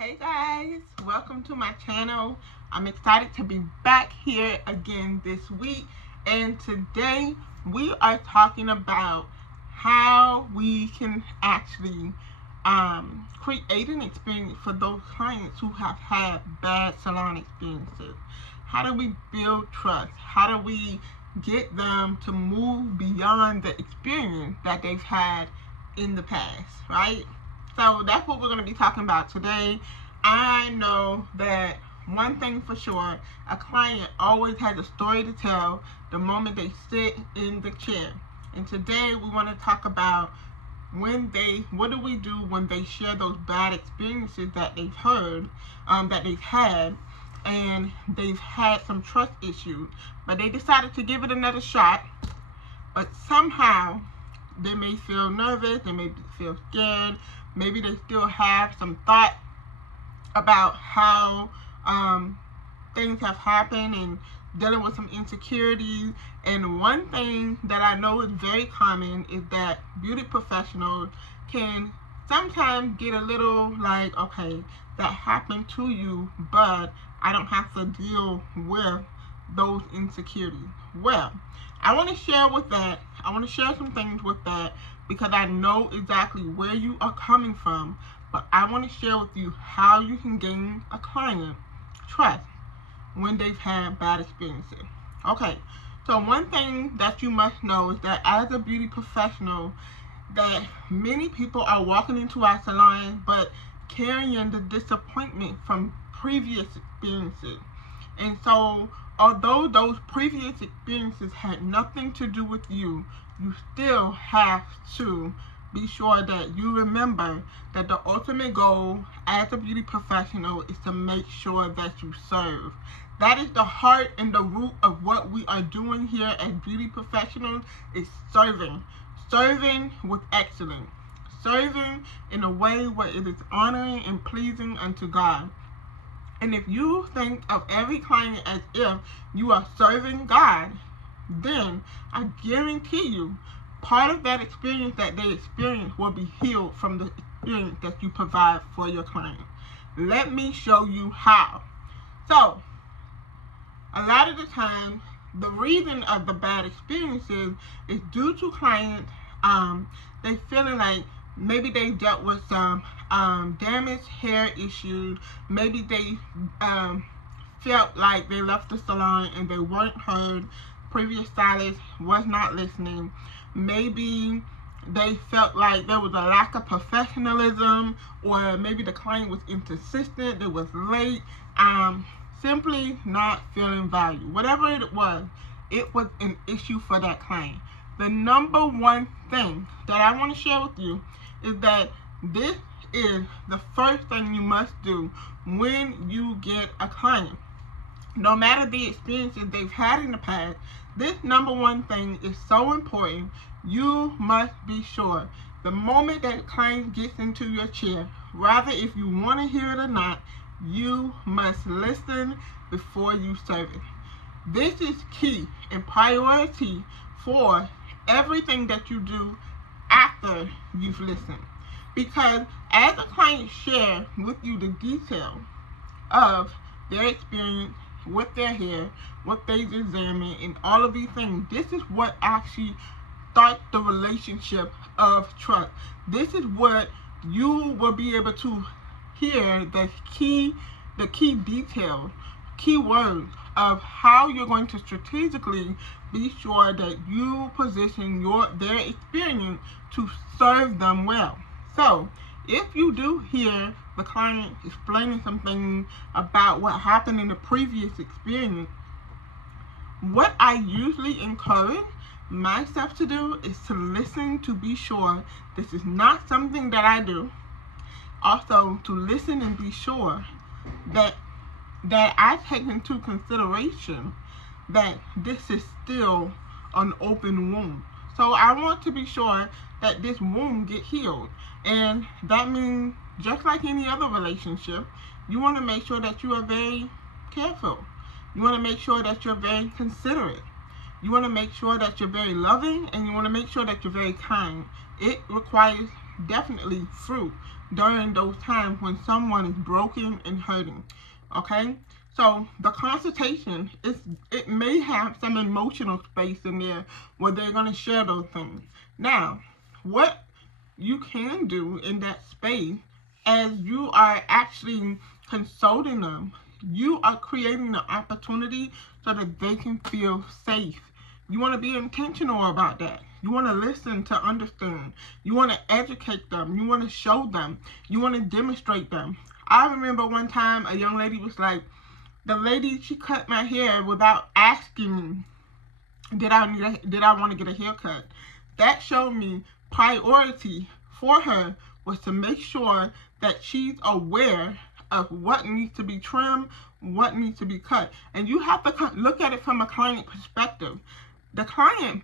Hey guys, welcome to my channel. I'm excited to be back here again this week, and today we are talking about how we can actually create an experience for those clients who have had bad salon experiences. How do we build trust? How do we get them to move beyond the experience that they've had in the past, right? So that's what we're going to be talking about today. I know that one thing for sure, a client always has a story to tell the moment they sit in the chair. And today we want to talk about what do we do when they share those bad experiences that they've heard, that they've had, and they've had some trust issues, but they decided to give it another shot, but somehow they may feel nervous, they may feel scared, maybe they still have some thought about how things have happened and dealing with some insecurities. And one thing that I know is very common is that beauty professionals can sometimes get a little like, okay, that happened to you, but I don't have to deal with those insecurities. Well, I want to share some things with that, because I know exactly where you are coming from, but I want to share with you how you can gain a client trust when they've had bad experiences. Okay, so one thing that you must know is that as a beauty professional, that many people are walking into our salon but carrying the disappointment from previous experiences. And so, although those previous experiences had nothing to do with you, you still have to be sure that you remember that the ultimate goal as a beauty professional is to make sure that you serve. That is the heart and the root of what we are doing here as beauty professionals, is serving. Serving with excellence. Serving in a way where it is honoring and pleasing unto God. And if you think of every client as if you are serving God, then I guarantee you part of that experience that they experience will be healed from the experience that you provide for your client. Let me show you how. So, a lot of the time, the reason of the bad experiences is due to clients, they feeling like maybe they dealt with some damaged hair issues. Maybe they felt like they left the salon and they weren't heard. Previous stylist was not listening. Maybe they felt like there was a lack of professionalism, or maybe the client was inconsistent, they was late, simply not feeling valued. Whatever it was an issue for that client. The number one thing that I want to share with you is that this is the first thing you must do when you get a client. No matter the experiences they've had in the past, this number one thing is so important. You must be sure the moment that client gets into your chair, rather if you want to hear it or not, you must listen before you serve it. This is key and priority for everything that you do after you've listened. Because as a client shares with you the detail of their experience with their hair, what they've examined, and all of these things, this is what actually starts the relationship of trust. This is what you will be able to hear the key details, key words of how you're going to strategically be sure that you position their experience to serve them well. So, if you do hear the client explaining something about what happened in the previous experience, what I usually encourage myself to do is to listen, to be sure this is not something that I do. Also, to listen and be sure that I take into consideration that this is still an open wound. So I want to be sure that this wound get healed. And that means, just like any other relationship, you want to make sure that you are very careful. You want to make sure that you're very considerate. You want to make sure that you're very loving, and you want to make sure that you're very kind. It requires definitely fruit during those times when someone is broken and hurting. Okay? So the consultation it may have some emotional space in there where they're gonna share those things. Now, what you can do in that space as you are actually consulting them, you are creating the opportunity so that they can feel safe. You want to be intentional about that. You want to listen to understand. You want to educate them. You want to show them. You want to demonstrate them. I remember one time a young lady was like, the lady, she cut my hair without asking me, did I want to get a haircut? That showed me priority for her was to make sure that she's aware of what needs to be trimmed, what needs to be cut. And you have to look at it from a client perspective. The client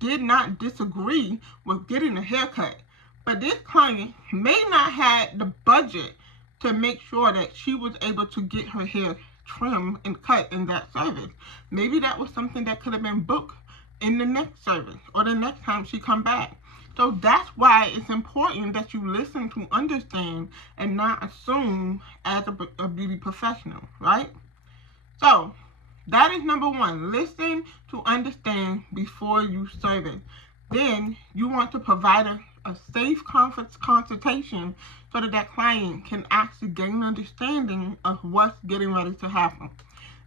did not disagree with getting a haircut, but this client may not have the budget to make sure that she was able to get her hair trimmed and cut in that service. Maybe that was something that could have been booked in the next service or the next time she come back. So that's why it's important that you listen to understand and not assume as a beauty professional, right? So that is number one. Listen to understand before you service. Then you want to provide a safe consultation so that that client can actually gain understanding of what's getting ready to happen.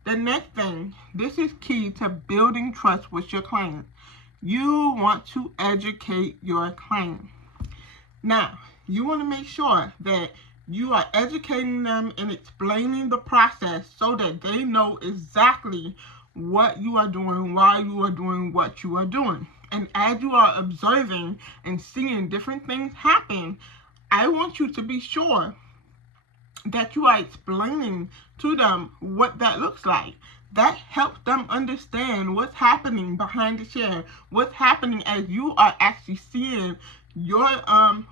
The next thing, this is key to building trust with your client. You want to educate your client. Now, you want to make sure that you are educating them and explaining the process so that they know exactly what you are doing, why you are doing what you are doing. And as you are observing and seeing different things happen, I want you to be sure that you are explaining to them what that looks like. That helps them understand what's happening behind the chair, what's happening as you are actually seeing your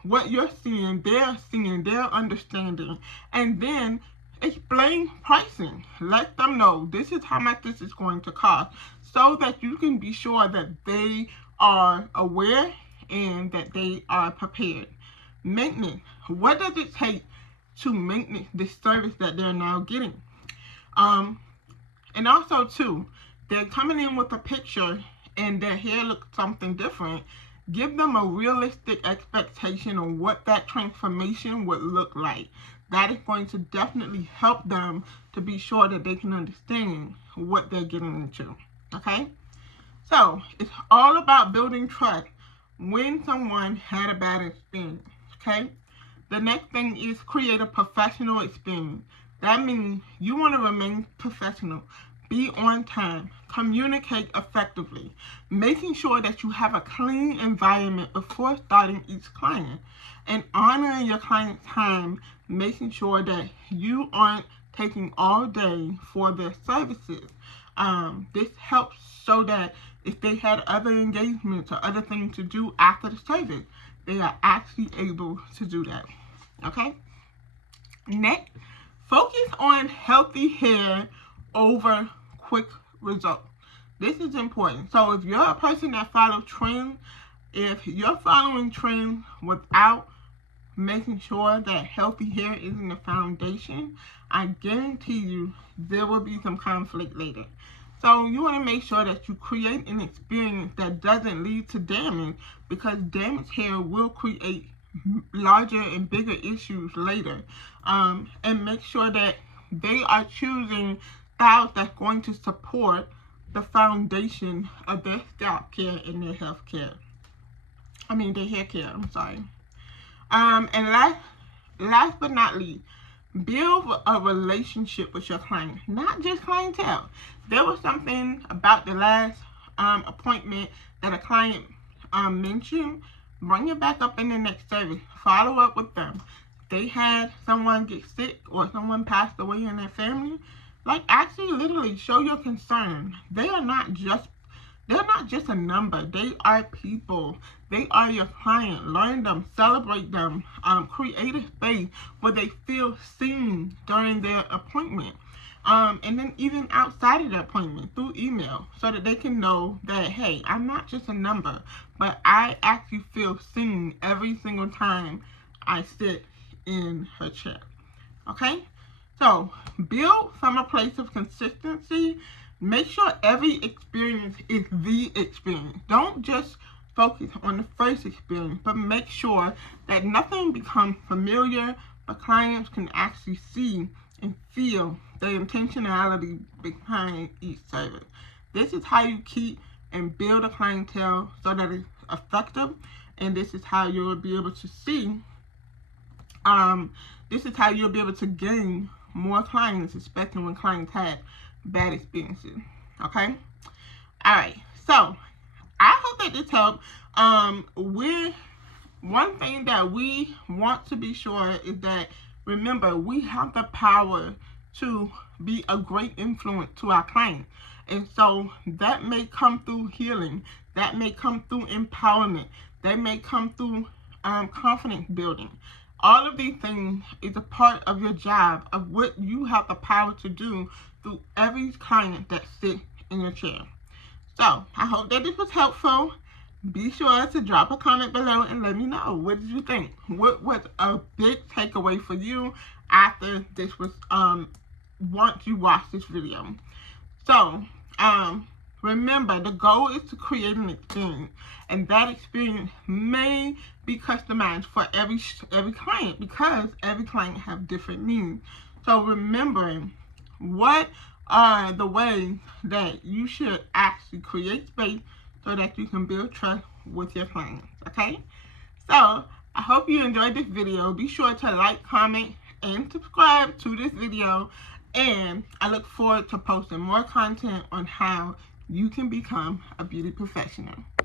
what you're seeing, they're understanding. And then explain pricing. Let them know this is how much this is going to cost so that you can be sure that they are aware and that they are prepared. Maintenance. What does it take to maintenance this service that they're now getting? And also too, they're coming in with a picture and their hair looks something different. Give them a realistic expectation of what that transformation would look like. That is going to definitely help them to be sure that they can understand what they're getting into. Okay? So, it's all about building trust when someone had a bad experience. Okay? The next thing is create a professional experience. That means you want to remain professional, be on time, communicate effectively, making sure that you have a clean environment before starting each client, and honoring your client's time, making sure that you aren't taking all day for their services. This helps so that if they had other engagements or other things to do after the service, they are actually able to do that. Okay? Next, focus on healthy hair over quick results. This is important. So if you're a person that follows trends, if you're following trends without making sure that healthy hair is in the foundation, I guarantee you there will be some conflict later. So you want to make sure that you create an experience that doesn't lead to damage, because damaged hair will create larger and bigger issues later. And make sure that they are choosing styles that's going to support the foundation of their scalp care and their health care. Their hair care, I'm sorry. And last but not least, build a relationship with your client, not just clientele. There was something about the last appointment that a client mentioned. Bring it back up in the next service. Follow up with them. They had someone get sick or someone passed away in their family. Like, actually, literally show your concern. They are not just They're not just a number. They are people. They are your client. Learn them, celebrate them, create a space where they feel seen during their appointment. And then even outside of the appointment through email, so that they can know that, hey, I'm not just a number, but I actually feel seen every single time I sit in her chair. Okay? So build from a place of consistency. Make sure every experience is the experience. Don't just focus on the first experience, but make sure that nothing becomes familiar, but clients can actually see and feel the intentionality behind each service. This is how you keep and build a clientele so that it's effective, and this is how you'll be able to see this is how you'll be able to gain more clients, especially when clients have bad experiences. Okay? Alright, so I hope that this helped. One thing that we want to be sure is that, remember, we have the power to be a great influence to our clients. And so that may come through healing, that may come through empowerment, that may come through confidence building. All of these things is a part of your job, of what you have the power to do through every client that sits in your chair. So, I hope that this was helpful. Be sure to drop a comment below and let me know, what did you think? What was a big takeaway for you after this was, once you watch this video? So, remember, the goal is to create an experience, and that experience may be customized for every client, because every client have different needs. So remembering what are the ways that you should actually create space so that you can build trust with your clients. Okay? So I hope you enjoyed this video. Be sure to like, comment, and subscribe to this video. And I look forward to posting more content on how you can become a beauty professional.